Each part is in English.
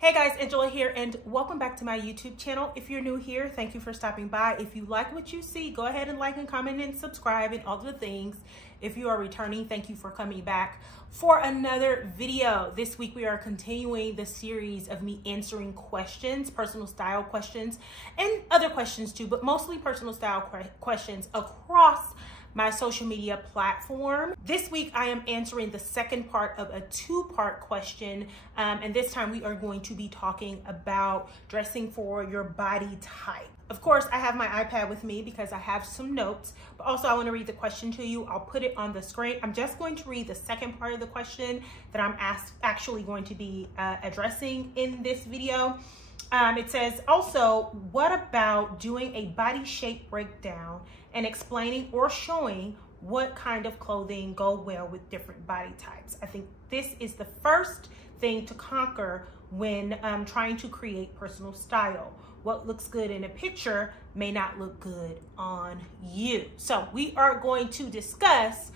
Hey guys, Angela here, and welcome back to my YouTube channel. If you're new here, thank you for stopping by. If you like what you see, go ahead and like and comment and subscribe and all the things. If you are returning, thank you for coming back for another video. This week we are continuing the series of me answering questions, personal style questions, and other questions too, but mostly personal style questions across my social media platform. This week I am answering the second part of a two-part question, and this time we are going to be talking about dressing for your body type. Of course, I have my iPad with me because I have some notes, but also I want to read the question to you. I'll put it on the screen. I'm just going to read the second part of the question that I'm actually going to be addressing in this video. It says, also, what about doing a body shape breakdown and explaining or showing what kind of clothing go well with different body types? I think this is the first thing to conquer when trying to create personal style. What looks good in a picture may not look good on you. So we are going to discuss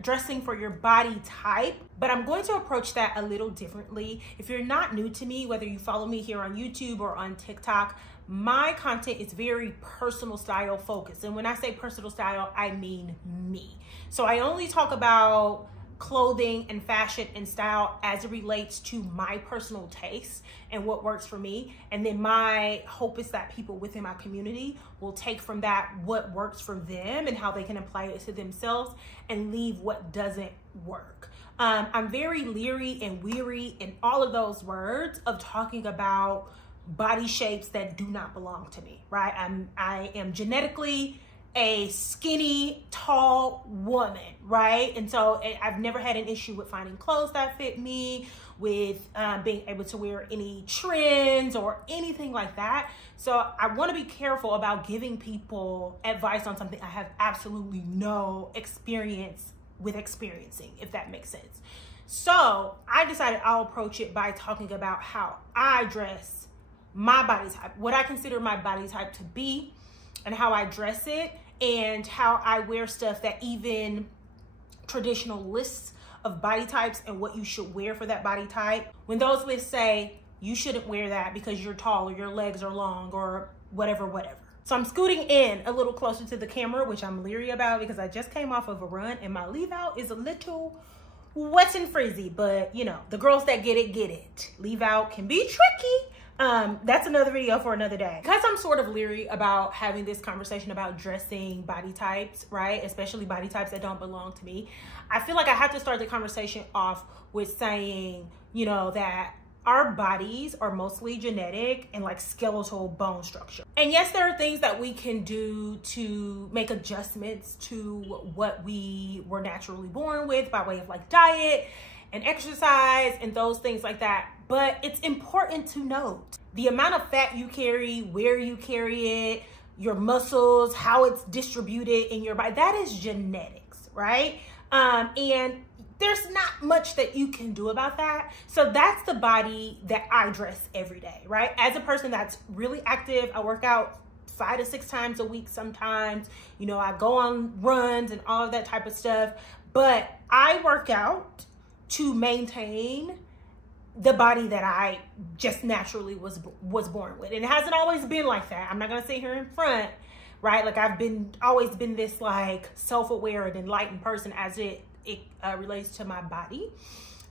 dressing for your body type, but I'm going to approach that a little differently. If you're not new to me, whether you follow me here on YouTube or on TikTok, my content is very personal style focused. And when I say personal style, I mean me. So I only talk about clothing and fashion and style as it relates to my personal taste and what works for me. And then my hope is that people within my community will take from that what works for them and how they can apply it to themselves and leave what doesn't work. I'm very leery and weary in all of those words of talking about body shapes that do not belong to me, right? I am genetically a skinny, tall woman, right? And so I've never had an issue with finding clothes that fit me, with being able to wear any trends or anything like that. So I want to be careful about giving people advice on something I have absolutely no experience with experiencing, if that makes sense. So I decided I'll approach it by talking about how I dress my body type, what I consider my body type to be, and how I dress it, and how I wear stuff that even traditional lists of body types and what you should wear for that body type, when those lists say you shouldn't wear that because you're tall or your legs are long or whatever. So I'm scooting in a little closer to the camera, which I'm leery about because I just came off of a run and my leave out is a little wet and frizzy, but you know, the girls that get it. Leave out can be tricky. That's another video for another day. Because I'm sort of leery about having this conversation about dressing body types, right? Especially body types that don't belong to me. I feel like I have to start the conversation off with saying, you know, that our bodies are mostly genetic and like skeletal bone structure. And yes, there are things that we can do to make adjustments to what we were naturally born with by way of like diet and exercise and those things like that. But it's important to note the amount of fat you carry, where you carry it, your muscles, how it's distributed in your body, that is genetics, right? And there's not much that you can do about that. So that's the body that I dress every day, right? As a person that's really active, I work out 5 to 6 times a week sometimes. You know, I go on runs and all of that type of stuff. But I work out to maintain the body that I just naturally was born with. And it hasn't always been like that. I'm not gonna sit here in front, right? Like I've always been this like self-aware and enlightened person as it relates to my body.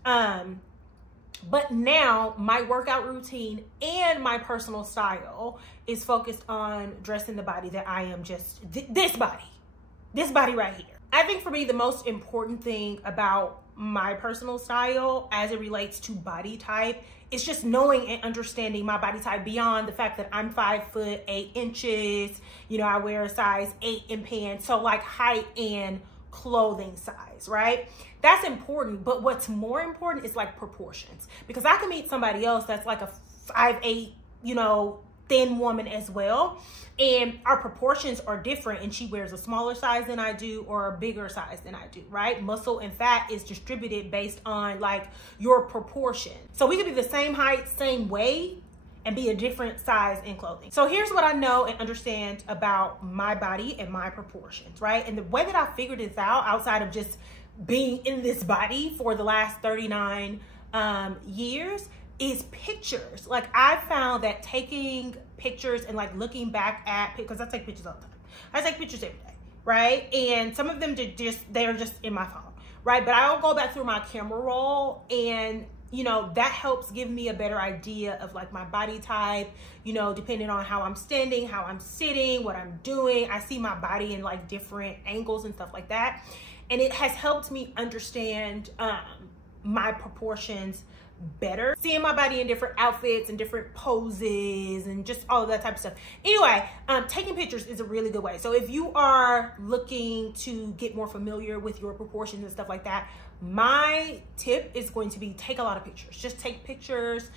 But now my workout routine and my personal style is focused on dressing the body that I am, just this body right here. I think for me, the most important thing about my personal style as it relates to body type is just knowing and understanding my body type beyond the fact that I'm 5 foot 8 inches. You know, I wear a size 8 in pants. So like height and clothing size, right? That's important. But what's more important is like proportions, because I can meet somebody else that's like a 5'8", you know, thin woman as well, and our proportions are different, and she wears a smaller size than I do or a bigger size than I do, right? Muscle and fat is distributed based on like your proportion. So we could be the same height, same weight, and be a different size in clothing. So here's what I know and understand about my body and my proportions, right? And the way that I figured this out, outside of just being in this body for the last 39 years, is pictures. Like, I found that taking pictures and like looking back at, because I take pictures all the time. I take pictures every day, right? And some of them they're just in my phone, right? But I'll go back through my camera roll, and you know, that helps give me a better idea of like my body type, you know, depending on how I'm standing, how I'm sitting, what I'm doing. I see my body in like different angles and stuff like that. And it has helped me understand my proportions better, seeing my body in different outfits and different poses and just all of that type of stuff. Anyway, taking pictures is a really good way. So if you are looking to get more familiar with your proportions and stuff like that, my tip is going to be take a lot of pictures. Just take pictures.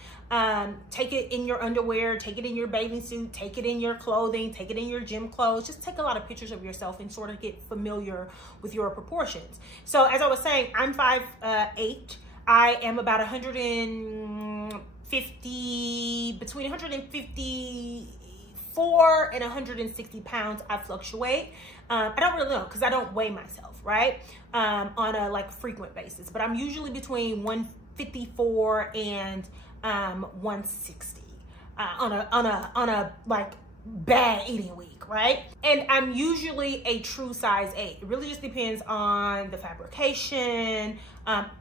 Take it in your underwear, take it in your bathing suit, take it in your clothing, take it in your gym clothes. Just take a lot of pictures of yourself and sort of get familiar with your proportions. So as I was saying, I'm 5'8". I am about 150, between 154 and 160 pounds. I fluctuate. I don't really know because I don't weigh myself, right? On a like frequent basis, but I'm usually between 154 and 160 on a like bad eating week, right? And I'm usually a true size 8. It really just depends on the fabrication,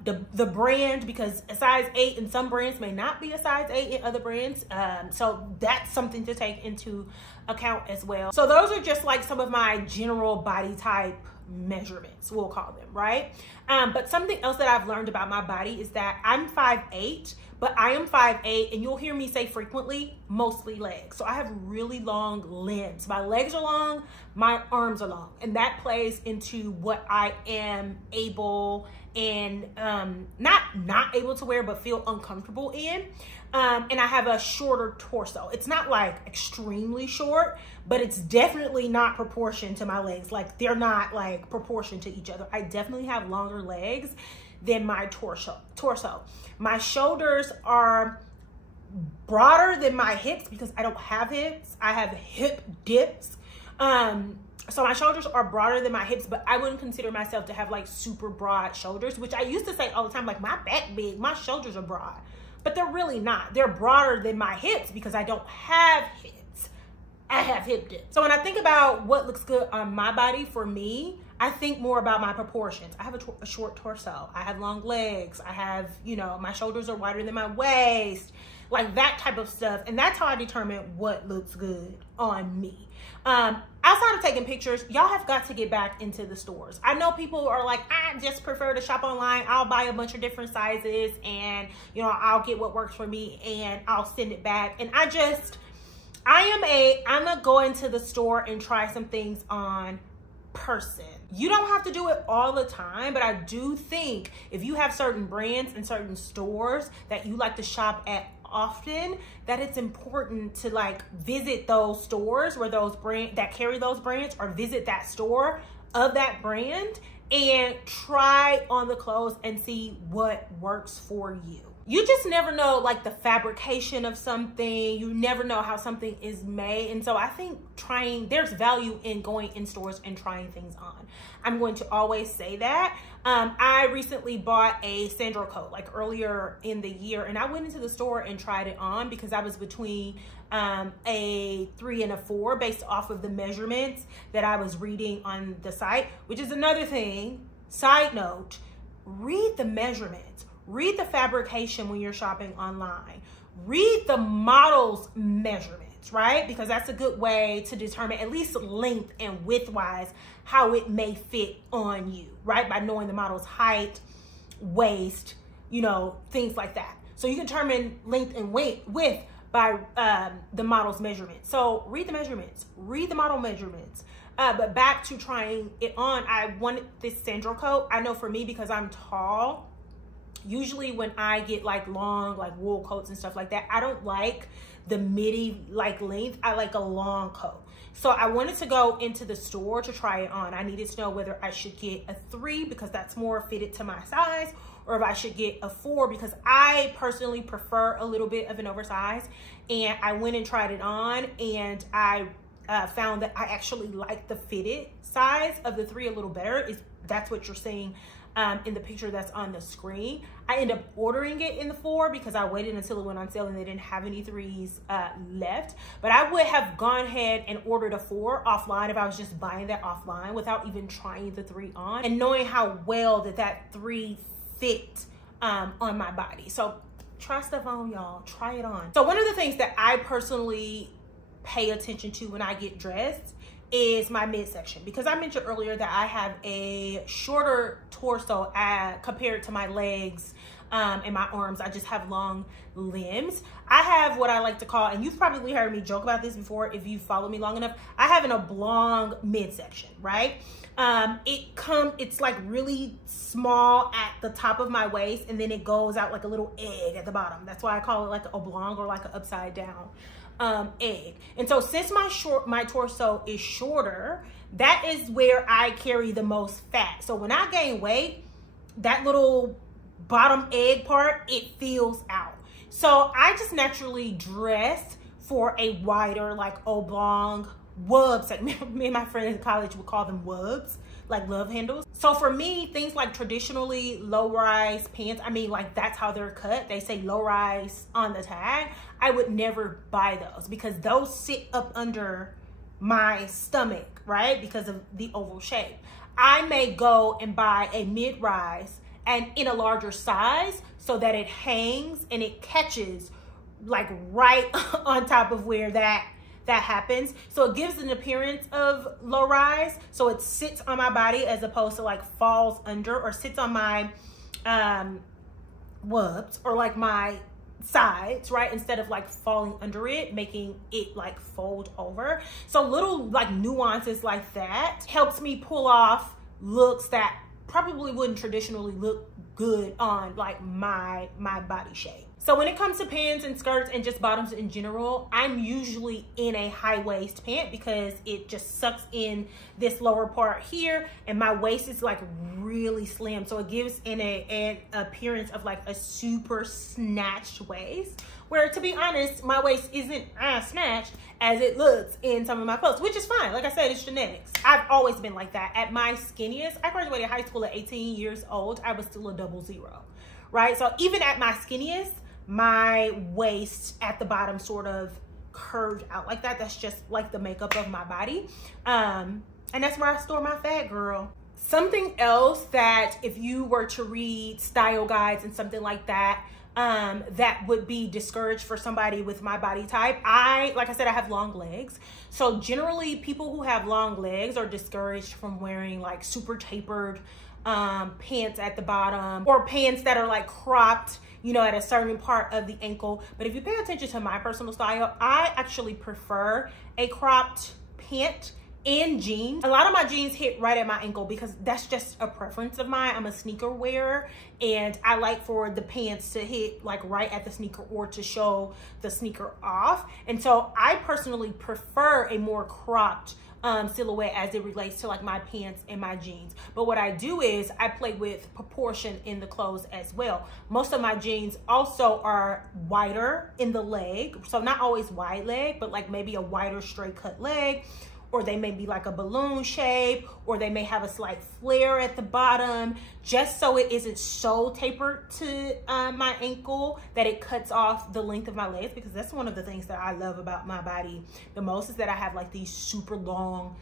the brand, because a size 8 in some brands may not be a size 8 in other brands. So that's something to take into account as well. So those are just like some of my general body type measurements, we'll call them, right? But something else that I've learned about my body is that I'm 5'8", but I am 5'8", and you'll hear me say frequently, mostly legs. So I have really long limbs. My legs are long, my arms are long, and that plays into what I am able and not able to wear, but feel uncomfortable in. And I have a shorter torso. It's not like extremely short, but it's definitely not proportioned to my legs. Like, they're not like proportioned to each other. I definitely have longer legs than my torso. My shoulders are broader than my hips because I don't have hips. I have hip dips. So my shoulders are broader than my hips, but I wouldn't consider myself to have like super broad shoulders, which I used to say all the time, like, my back big, my shoulders are broad, but they're really not. They're broader than my hips because I don't have hips. I have hip dips. So when I think about what looks good on my body, for me, I think more about my proportions. I have a short torso. I have long legs. I have, you know, my shoulders are wider than my waist, like that type of stuff. And that's how I determine what looks good on me. Outside of taking pictures, y'all have got to get back into the stores. I know people are like, I just prefer to shop online. I'll buy a bunch of different sizes and, you know, I'll get what works for me and I'll send it back. And I'm gonna go into the store and try some things on person. You don't have to do it all the time, but I do think if you have certain brands and certain stores that you like to shop at often, that it's important to like visit those stores where those brands that carry those brands, or visit that store of that brand and try on the clothes and see what works for you. You just never know, like, the fabrication of something. You never know how something is made. And so I think there's value in going in stores and trying things on. I'm going to always say that. I recently bought a Sandro coat like earlier in the year, and I went into the store and tried it on because I was between a 3 and a 4 based off of the measurements that I was reading on the site, which is another thing. Side note, read the measurements. Read the fabrication when you're shopping online. Read the model's measurements, right? Because that's a good way to determine, at least length and width-wise, how it may fit on you, right? By knowing the model's height, waist, you know, things like that. So you can determine length and width by the model's measurements. So read the measurements, read the model measurements. But back to trying it on, I wanted this Sandro coat. I know for me, because I'm tall, usually when I get like long, like wool coats and stuff like that, I don't like the midi like length. I like a long coat. So I wanted to go into the store to try it on. I needed to know whether I should get a 3 because that's more fitted to my size, or if I should get a 4 because I personally prefer a little bit of an oversize. And I went and tried it on, and I found that I actually like the fitted size of the 3 a little better. That's what you're seeing in the picture that's on the screen. I ended up ordering it in the 4 because I waited until it went on sale and they didn't have any 3s left. But I would have gone ahead and ordered a 4 offline if I was just buying that offline without even trying the 3 on and knowing how well that 3 fit on my body. So try stuff on, y'all. Try it on. So one of the things that I personally pay attention to when I get dressed is my midsection, because I mentioned earlier that I have a shorter torso compared to my legs and my arms. I just have long limbs. I have what I like to call, and you've probably heard me joke about this before if you follow me long enough, I have an oblong midsection, right? It's like really small at the top of my waist, and then it goes out like a little egg at the bottom. That's why I call it like an oblong or like an upside down egg. And so since my torso is shorter, that is where I carry the most fat. So when I gain weight, that little bottom egg part, it fills out. So I just naturally dress for a wider, like oblong wubs. Like me and my friends in college would call them wubs, like love handles. So for me, things like traditionally low-rise pants, I mean, like that's how they're cut. They say low-rise on the tag. I would never buy those because those sit up under my stomach, right? Because of the oval shape. I may go and buy a mid-rise and in a larger size so that it hangs and it catches like right on top of where that happens. So it gives an appearance of low rise. So it sits on my body as opposed to like falls under or sits on my wubs or like my sides, right? Instead of like falling under it, making it like fold over. So little like nuances like that helps me pull off looks that probably wouldn't traditionally look good on like my body shape. So when it comes to pants and skirts and just bottoms in general, I'm usually in a high waist pant because it just sucks in this lower part here and my waist is like really slim. So it gives an appearance of like a super snatched waist, where to be honest, my waist isn't as snatched as it looks in some of my clothes, which is fine. Like I said, it's genetics. I've always been like that. At my skinniest, I graduated high school at 18 years old. I was still a 00, right? So even at my skinniest, my waist at the bottom sort of curved out like that. That's just like the makeup of my body. And that's where I store my fat, girl. Something else that if you were to read style guides and something like that, that would be discouraged for somebody with my body type. Like I said, I have long legs. So generally people who have long legs are discouraged from wearing like super tapered pants at the bottom or pants that are like cropped, you know, at a certain part of the ankle. But if you pay attention to my personal style, I actually prefer a cropped pant and jeans. A lot of my jeans hit right at my ankle because that's just a preference of mine. I'm a sneaker wearer and I like for the pants to hit like right at the sneaker or to show the sneaker off. And so I personally prefer a more cropped silhouette as it relates to like my pants and my jeans. But what I do is I play with proportion in the clothes as well. Most of my jeans also are wider in the leg, so not always wide leg, but like maybe a wider straight cut leg, or they may be like a balloon shape, or they may have a slight flare at the bottom, just so it isn't so tapered to my ankle that it cuts off the length of my legs, because that's one of the things that I love about my body the most, is that I have like these super long,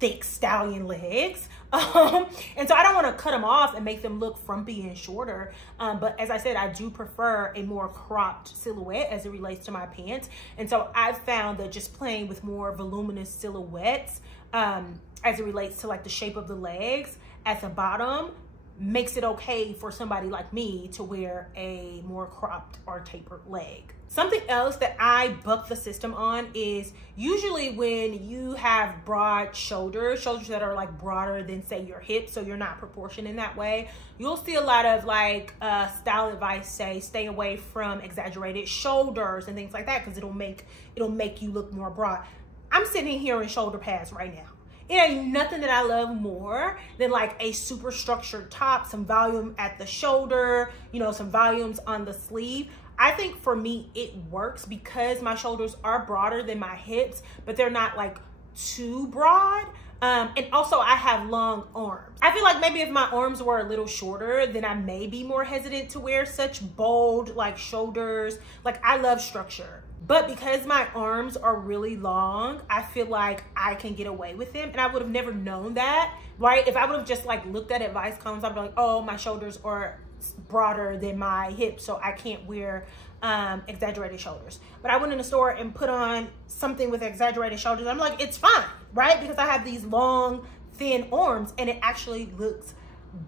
thick stallion legs. And so I don't want to cut them off and make them look frumpy and shorter. But as I said, I do prefer a more cropped silhouette as it relates to my pants. And so I've found that just playing with more voluminous silhouettes as it relates to like the shape of the legs at the bottom makes it okay for somebody like me to wear a more cropped or tapered leg. Something else that I buck the system on is usually when you have broad shoulders that are like broader than say your hips, so you're not proportioned in that way, you'll see a lot of like style advice say stay away from exaggerated shoulders and things like that because it'll make you look more broad. I'm sitting here in shoulder pads right now. It ain't nothing that I love more than like a super structured top, some volume at the shoulder, you know, some volumes on the sleeve. I think for me, it works because my shoulders are broader than my hips, but they're not like too broad. And also I have long arms. I feel like maybe if my arms were a little shorter, then I may be more hesitant to wear such bold like shoulders. Like I love structure. But because my arms are really long, I feel like I can get away with them. And I would have never known that, right? If I would have just like looked at advice columns, I'd be like, oh, my shoulders are broader than my hips, so I can't wear exaggerated shoulders. But I went in the store and put on something with exaggerated shoulders. I'm like, it's fine, right? Because I have these long, thin arms and it actually looks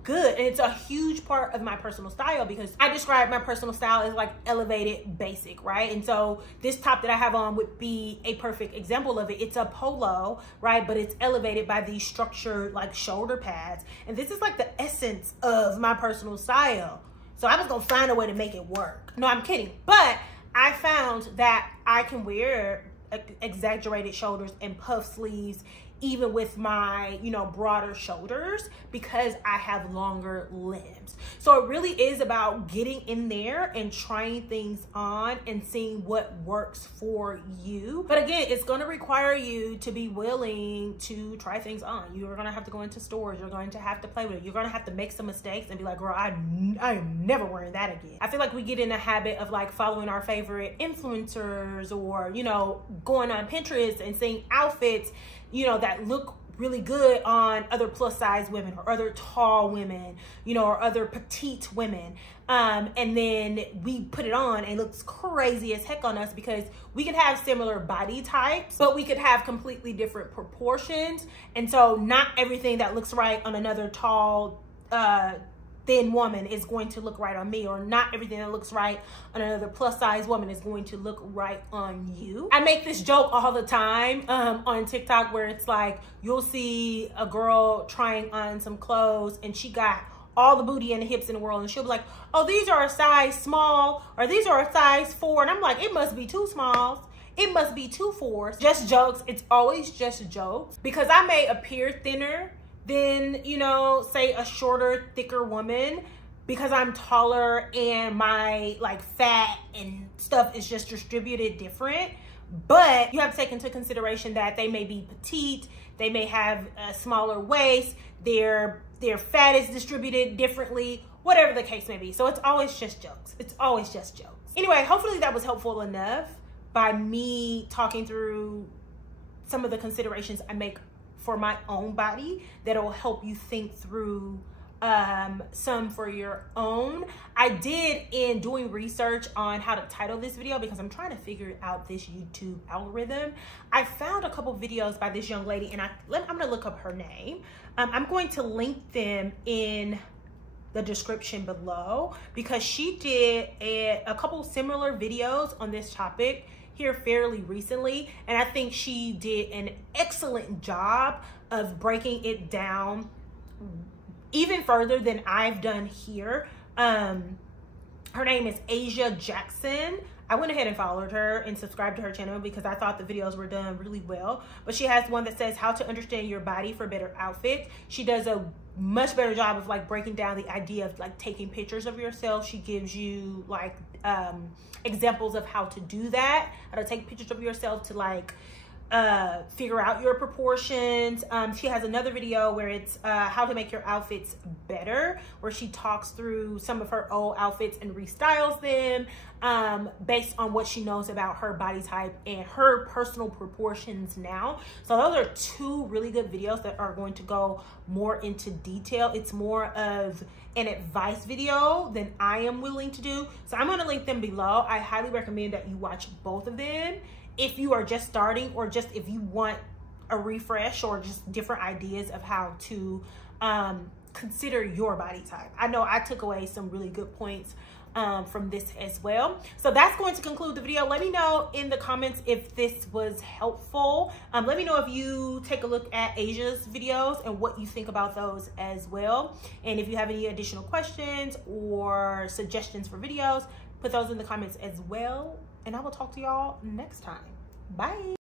good. And it's a huge part of my personal style because I describe my personal style as like elevated basic, right? And so this top that I have on would be a perfect example of it. It's a polo, right? But it's elevated by these structured like shoulder pads. And this is like the essence of my personal style. So I was gonna find a way to make it work. No, I'm kidding. But I found that I can wear exaggerated shoulders and puff sleeves even with my, you know, broader shoulders because I have longer limbs. So it really is about getting in there and trying things on and seeing what works for you. But again, it's going to require you to be willing to try things on. You're going to have to go into stores. You're going to have to play with it. You're going to have to make some mistakes and be like, girl, I am never wearing that again. I feel like we get in a habit of like following our favorite influencers or, you know, going on Pinterest and seeing outfits, you know, that look really good on other plus size women or other tall women, you know, or other petite women. And then we put it on and it looks crazy as heck on us because we could have similar body types, but we could have completely different proportions. And so not everything that looks right on another tall, thin woman is going to look right on me, or not everything that looks right on another plus size woman is going to look right on you. I make this joke all the time on TikTok where it's like you'll see a girl trying on some clothes and she got all the booty and the hips in the world and she'll be like, oh, these are a size small or these are a size 4, and I'm like, it must be 2 smalls. It must be 2 4s. Just jokes. It's always just jokes because I may appear thinner than, you know, say a shorter, thicker woman because I'm taller and my like fat and stuff is just distributed different. But you have to take into consideration that they may be petite, they may have a smaller waist, their fat is distributed differently, whatever the case may be. So it's always just jokes. It's always just jokes. Anyway, hopefully that was helpful enough by me talking through some of the considerations I make for my own body that'll help you think through some for your own. I did, in doing research on how to title this video, because I'm trying to figure out this YouTube algorithm, I found a couple videos by this young lady, and I'm gonna look up her name. I'm going to link them in the description below because she did a couple similar videos on this topic here fairly recently, and I think she did an excellent job of breaking it down even further than I've done here. Her name is Asia Jackson. I went ahead and followed her and subscribed to her channel because I thought the videos were done really well. But she has one that says how to understand your body for better outfits. She does a much better job of like breaking down the idea of like taking pictures of yourself. She gives you like examples of how to do that, how to take pictures of yourself to like figure out your proportions. She has another video where it's how to make your outfits better, where she talks through some of her old outfits and restyles them based on what she knows about her body type and her personal proportions now. So those are 2 really good videos that are going to go more into detail. It's more of an advice video than I am willing to do. So I'm going to link them below. I highly recommend that you watch both of them if you are just starting, or just if you want a refresh or just different ideas of how to consider your body type. I know I took away some really good points from this as well. So that's going to conclude the video. Let me know in the comments if this was helpful. Let me know if you take a look at Asia's videos and what you think about those as well. And if you have any additional questions or suggestions for videos, put those in the comments as well. And I will talk to y'all next time. Bye.